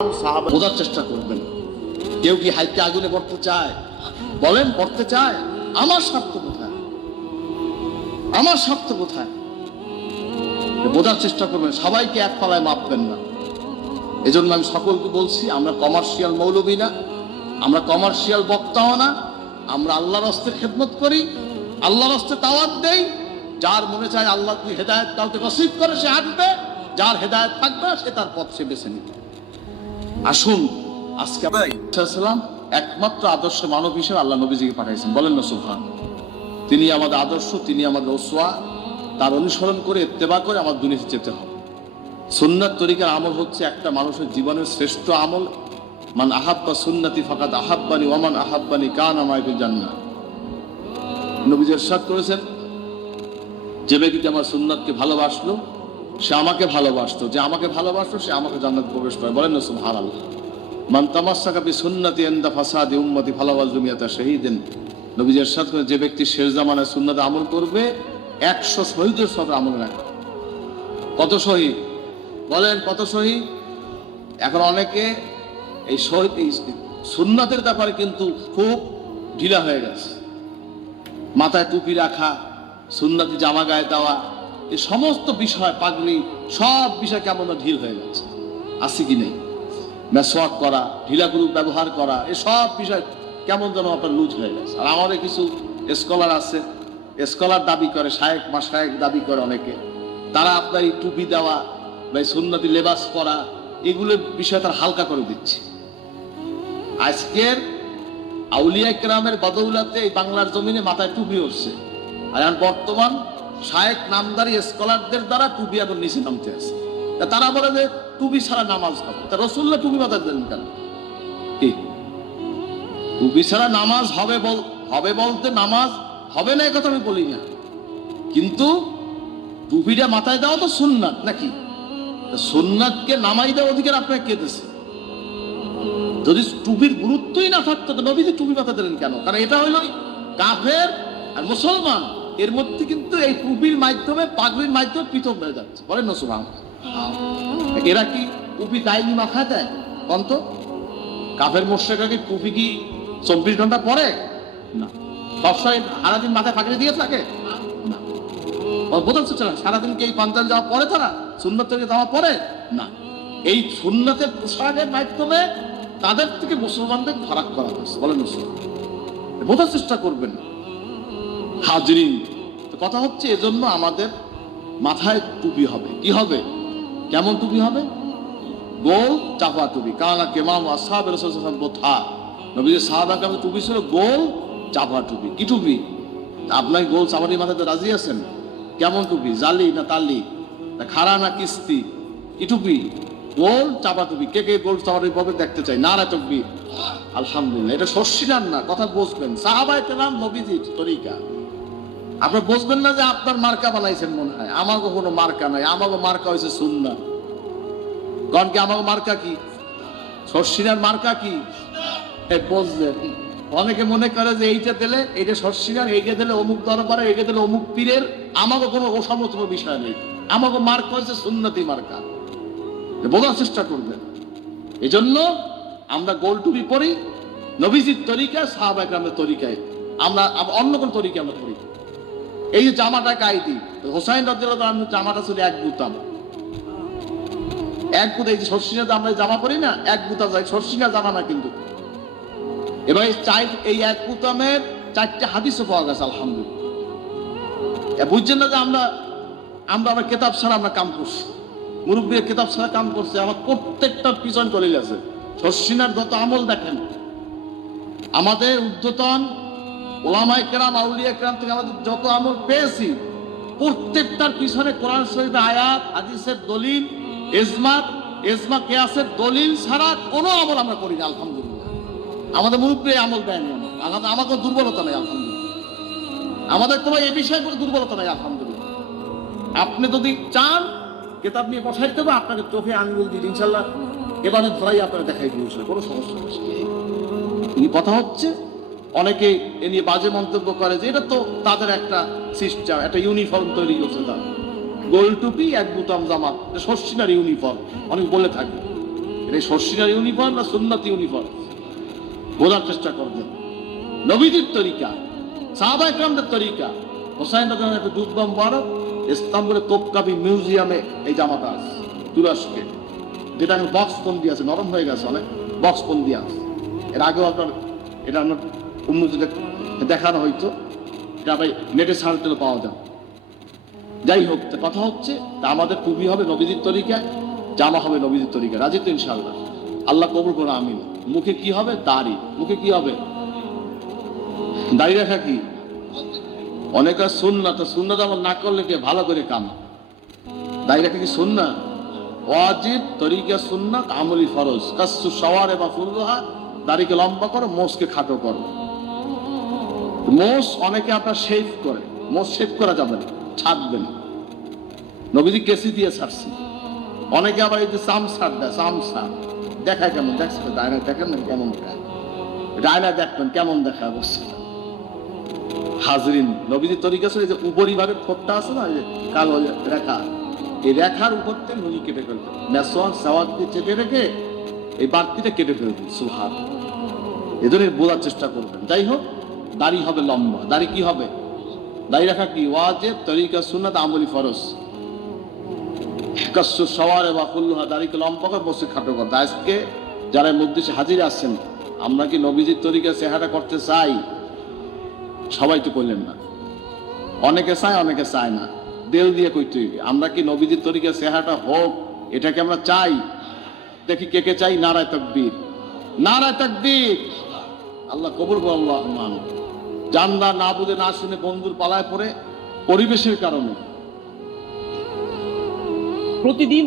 সাহাবা বোঝার চেষ্টা করবেন। কেউ কি হাইতে আগুনে পড়তে চায়? বলেন, পড়তে চায়? আমার স্বার্থ কোথায়? আমার স্বার্থ কোথায়? বোঝার চেষ্টা করবেন। সবাইকে এক পালায় মাপবেন না। এজন্য আমি সকলকে বলছি, আমরা কমার্শিয়াল মৌলবী না, আমরা কমার্শিয়াল বক্তাও না। আমরা আল্লাহর রাস্তায় খেদমত করি, আল্লাহর রাস্তায় দাওয়াত দেই। যার মনে চায় আল্লাহ যদি হেদায়েত কাউকে নসিব করে সে হাঁটবে, যার হেদায়েত থাকবে সে তার পথ সে বেছে নিবে। আসুন, আজকে সাল্লাম একমাত্র আদর্শ মানব হিসেবে আল্লাহ নবীজিকে পাঠাইছেন। বলেন না সুবহান। তিনি আমাদের আদর্শ, তিনি আমাদের ওসওয়া। তার অনুসরণ করে ইত্তেবা করে আমার দুনিয়াতে যেতে হবে। সুন্নাত তরিকার আমল হচ্ছে একটা মানুষের জীবনের শ্রেষ্ঠ আমল। মান আহাব্বা সুন্নতি ফাকাদ আহাব্বানি ওমান আহাব্বানি কানা মাই ফিল জান্নাহ। নবীজি ইরশাদ করেছেন, যে ব্যক্তি আমার সুন্নাতকে ভালোবাসলো সে আমাকে ভালোবাসতো, যে আমাকে ভালোবাসলো সে আমাকে জান্নাতে প্রবেশ করে। বলেন না সুবহানাল্লাহ। মান তামাসসাকা বিসুন্নতি ইনদা ফাসাদি উম্মতি ফালাওয়াজু মিয়াতা শাহীদিন। নবীজি ইরশাদ করেন, যে ব্যক্তি শেষ জামানায় সুন্নাতে আমল করবে 100 শহীদের সব আমল রাখবে। কত শহীদ? বলেন কত শহীদ? এখন অনেকে এই শহীদ সুন্নাতের ব্যাপারে কিন্তু খুব ঢিলা হয়ে গেছে। মাথায় টুপি রাখা, সুন্নতি জামা গায়ে দেওয়া, এই সমস্ত বিষয়, পাগড়ি, সব বিষয় কেমন ঢিল হয়ে গেছে। আছে কি নেই? মেসওয়াক করা, ঢিলাগুলো ব্যবহার করা, এই সব বিষয় কেমন যেন আপনার লুজ হয়ে গেছে। আর আমাদের কিছু স্কলার আছে, স্কলার দাবি করে, শায়েক মাশায়েখ দাবি করে অনেকে, তারা আপনার এই টুপি দেওয়া বা সুন্নতি লেবাস পরা এগুলোর বিষয় তার হালকা করে দিচ্ছে। আজকের আউলিয়া কেরামের বদৌলতে এই বাংলার জমিনে মাথায় টুপি উঠছে। আর এখন বর্তমান শায়েক নামদারি স্কলারদের দ্বারা টুপি এখন নিচে নামতে আছে। তারা বলে যে টুপি ছাড়া নামাজ হবে। তা রাসূলুল্লাহ টুপি মাথায় দেন কেন? কি টুপি ছাড়া নামাজ হবে? হবে বলতে নামাজ হবে না, এই কথা আমি বলি না, কিন্তু টুপিটা মাথায় দেওয়া তো সুন্নাত নাকি? সুন্নাতকে নামাই দেওয়ার অধিকার আপনাকে কে দিয়েছে? যদি টুপির গুরুত্বই না থাকতো তো নবীজি টুপি মাথায় দিলেন কেন? কারণ এটা হইল কাফের আর মুসলমান, এর মধ্যে কিন্তু এই টুপির মাধ্যমে, পাগড়ির মাধ্যমে পৃথক হয়ে যাচ্ছে। বলেন না সুবহান। এরা কি টুপি দায়নি মাথায় দেয়? কন্ত কাফের মুশরিকরা কি টুপি কি 24 ঘন্টা পরে? না। সবসময় সারাদিন মাথায় পাগড়ি দিয়ে থাকে? না। বোঝার চেষ্টা না, সারাদিন কি এই পাঞ্জাবি যাওয়া পরে তারা সুন্নাত থেকে যাওয়া পরে? না। এই সুন্নাতের পোশাকের মাধ্যমে তাদের থেকে মুসলমানদের ফারাক করা হয়েছে। বলেন বোঝার চেষ্টা করবেন হাজরিন। কথা হচ্ছে এজন্য আমাদের মাথায় টুপি হবে। কি হবে? কেমন টুপি হবে? গোল চাপা টুপি। কানা কেমাম আসহাবে রাসূল সাল্লাল্লাহু আলাইহি ওয়াসাল্লাম নবীর সাহাবাকে টুপি ছিল গোল চাপা টুপি। কি টুপি? আপনার গোল চাপাটি মাথাতে রাজি আছেন? কেমন টুপি? জালি না তালি, না খাড়া না কিস্তি? কি টুপি? গোল চাপা টুপি। কে কে গোল চাপা টুপি পাবে দেখতে চাই? নারা তকবীর। আলহামদুলিল্লাহ। এটা শর্ষিনার না, কথা বুঝবেন। সাহাবায়ে কেরাম নবীজির তরিকা। আপনি বুঝবেন না যে আপনার মার্কা বানাইছেন মনে হয়। আমাকে কোনো মার্কা নাই, আমাকে মার্কা হয়েছে সুন্নাত। কারণ কি আমাকে মার্কা কি? শর্ষিনার মার্কা কি? বুঝলেন? অনেকে মনে করে যে এইটা দিলে এইটা শর্ষিনার, এইটা দিলে অমুক দরবারে, এইটা দিলে অমুক পীরের। আমাকে কোনো সমস্ত বিষয় নেই। আমাকে মার্কা হয়েছে সুন্নতি মার্কা। বোঝার চেষ্টা করবেন। এই জন্য আমরা গোল টুপি পরি নবীজির তরিকা, সাহাবায়ে কেরামের তরিকায়। আমরা অন্য কোন তরিকা আমরা করি। এই যে জামাটা গায়ে দিই, হোসাইন রাদিয়াল্লাহু আনহু জামাটা ছিল এক বুতাম। এক বুতা, এই যে শর্ষিনাতে আমরা জামা পরি না, এক বুতা যায়, শর্ষিনা জামা না কিন্তু। এবার এই এক বুতামের 4টে হাদিসও পাওয়া গেছে আলহামদুলিল্লাহ। বুঝছেন না যে আমরা কেতাব ছাড়া আমরা কাম করছি। মুরব্বীর কেতাব ছাড়া কাম করছে। আমার প্রত্যেকটার পিছন চলে গেছে। শর্ষিনার যত আমল দেখেন, আমাদের ঊর্ধ্বতন ওলামায়ে কেরাম, আউলিয়া কেরাম থেকে আমাদের যত আমল পেয়েছি, প্রত্যেকটার পিছনে কোরআন শরীফের আয়াত, হাদিসের দলিল, ইজমা কিয়াসের দলিল ছাড়া কোনো আমল আমরা করি না আলহামদুলিল্লাহ। আমাদের মুরব্বী আমল দেয়নি। আমাকে দুর্বলতা নেই আলহামদুলিল্লাহ। আমাদের কোনো এই বিষয়ে কোনো দুর্বলতা নেই আলহামদুলিল্লাহ। আপনি যদি চান কেতাব নিয়ে বসাই দেবো, আপনাকে চোখে আঙ্গুল দিয়ে ইনশাল্লাহ এবারে ধরাই আপনাকে দেখাই দিয়েছিল, কোনো সমস্যা নেই। কথা হচ্ছে অনেকে এ নিয়ে বাজে মন্তব্য করে যে এটা তো তাদের একটা সিস্টেম, একটা ইউনিফর্ম তৈরি করছে। তার গোল টুপি, এক বুতাম জামা, শর্ষিনার ইউনিফর্ম অনেক বলে থাকবে। এটা শর্ষিনার ইউনিফর্ম না সুন্নাত ইউনিফর্ম? বোঝার চেষ্টা করবেন। নবীজির তরিকা, সাহাবা ইকরামদের তরিকা। হোসাইন রাদিয়াল্লাহু আনহু যুদ্ধ মুবারক ইস্তাম্বুলের তোপকাপি মিউজিয়ামে এই জামাটা আছে, তুরস্কে, যেটা বক্স বন্দি আছে, নরম হয়ে গেছে অনেক, বক্স বন্দি আছে। এর আগেও আপনার এটা আমার উন্মুজিতে দেখানো হইতো, এটা ভাই নেটে ছাড়তে পাওয়া যায়। যাই হোক, কথা হচ্ছে আমাদের টুপি হবে নবীজির তরিকা, জামা হবে নবীজির তরিকা। রাজি তো ইনশাআল্লাহ? আল্লাহ কবুল করো, আমিন। মুখে কি হবে? দাড়ি। মুখে কি হবে? দাড়ি রাখা কি অনেক সুন্নাত, সুন্নাত আমার না করলে কে ভালো করে কাম। দাড়ি রাখা কি সুন্নাত? ওয়াজিব, তরিকা সুন্নাত, আমলি ফরজ। কাসসু শাওয়ারে বা ফুলহা, দাড়িকে লম্বা করো, মোষকে খাটো করো। মোষ অনেকে আপনার শেভ করে, মোষ শেভ করা যাবে না, ছাড়বেন। নবীজি কেসি দিয়ে ছাড়ছি। অনেকে আবার এই যে চামসার দেয়, চামসা দেখায় কেমন, দেখছে তো ডায়না দেখেন না কেমন দেখায়, ডায়না দেখবেন কেমন দেখায় অবশ্য। হাজরিন, নবীজির তরিকা ছিল যে উপরিভাবে ঠোঁটটা আছে না, যে কালো রেখা, এই রেখার উপর থেকে নুনি কেটে ফেলতেন, মেসওয়াক সাওয়াক দিয়ে চেপে রেখে এই বাড়তিটা কেটে ফেলতেন। সুবহান, এজন্য বোঝার চেষ্টা করবেন। যাই হোক, দাড়ি হবে লম্বা। দাড়ি কি হবে? দাড়ি রাখা কি ওয়াজিব, তরিকা সুন্নাত, আমলি ফরজ। কাসসু শাওয়ারে বা কুল্লুহা, দাড়িকে লম্বা করে, বসে খাটো করে। আজকে যারা মজলিসে হাজির আছেন, আমরা কি নবীজির তরিকা চেহারা করতে চাই? সবাই তো কইলেন না, অনেকে চায় অনেকে চায় না। দেল দিয়ে কইতে হইবে, আমরা কি নবীজির তরিকা চেহারাটা হোক, এটাকে আমরা চাই? দেখি কে কে চাই। নারায়ে তাকবীর, নারায়ে তাকবীর। আল্লাহ কবুল করো, আল্লাহুম্মা আমিন। জানলা না বুঝে না শুনে বন্ধুর পালায় পড়ে, পরিবেশের কারণে প্রতিদিন